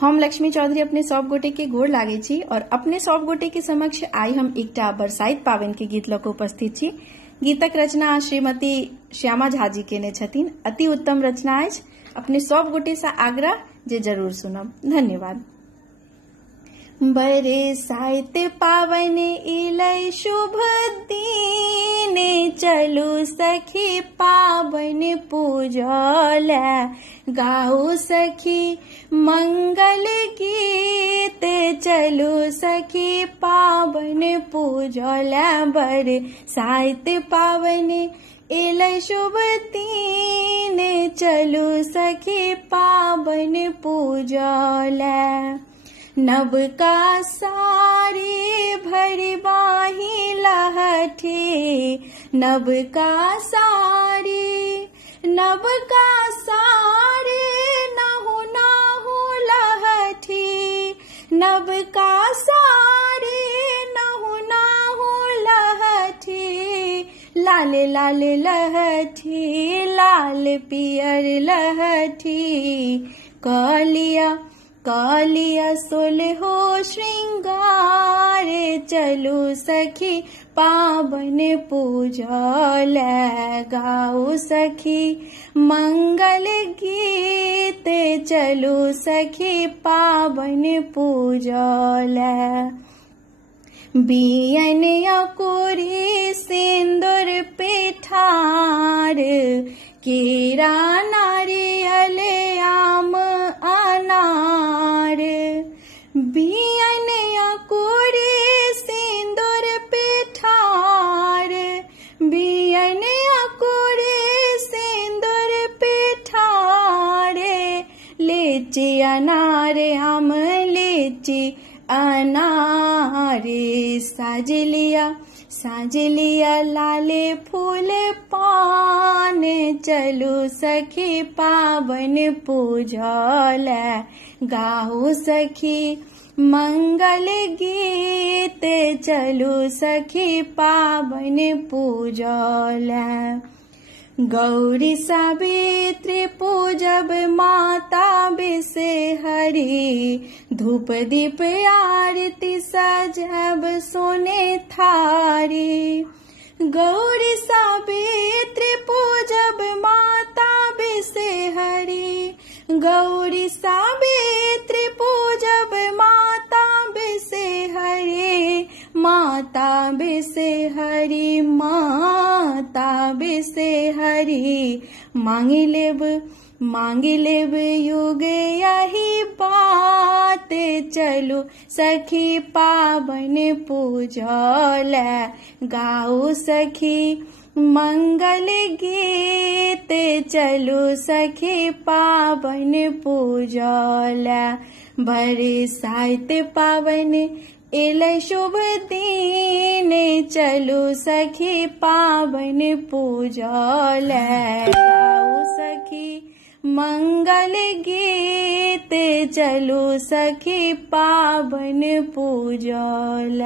हम लक्ष्मी चौधरी अपने सब गोटे के गोड़ लागे छी और अपने सब गोटे के समक्ष आई हम एकटा बरसाइत पावन के गीत लऽ उपस्थित छी। गीतक रचना श्रीमती श्यामा झा जी केने छथिन। अति उत्तम रचना अछि। अपने सब गोटे से आग्रह जे जरूर सुनब। धन्यवाद। बरसाइत पावन इलै शुभ दिन, चलू सखी पावन पूजल, गाऊ सखी मंगल गीत, चलू सखी पावन पूजल। बरसाइत पावन इलै शुभ दिन, चलू सखी पावन पूजल। नवका साड़ी भरी बाही लहठी, नवका साड़ी नहु नाहु लहठी, नवका साड़ी नहु नाहु लहठी, लाल लाल लहठी लाल पियर लहठी, कालिया सोलहो श्रृंगार, चलू सखी पावन पूजल, गाऊ सखी मंगल गीत, चलू सखी पावन पूजल। बियन अकुरी सिंदूर पिठार, केरा नारियल आम अनार, बियन अकुरी सिंदूर पिठार, बियन अकुरी सिंदूर पिठार, लीची अनार आम लीची अनार, साजलिया लाले फूल पान, चलू सखी पावन पूजल, गाऊ सखी मंगल गीत, चलू सखी पावन पूजल। गौरी सावित्री पूजब माता बिसेहरी, धूप दीप आरती सजब सोने थारी। गौरी सावित्री पूजब माता बिसेहरी, गौरी सावित्री पूजब माता बिसेहरी, माता बिसेहरी माता बिसेहरी, मांगी लेब युग यही बात, चलू सखी पावन पूजल, गाऊ सखी मंगल गीत, चलू सखी पावन पूजल। बरसाइत पावन इलै शुभ दिन, चलू सखी पावन पूजल, गाऊ सखी मंगल गीत, चलू सखी पावन पूजल।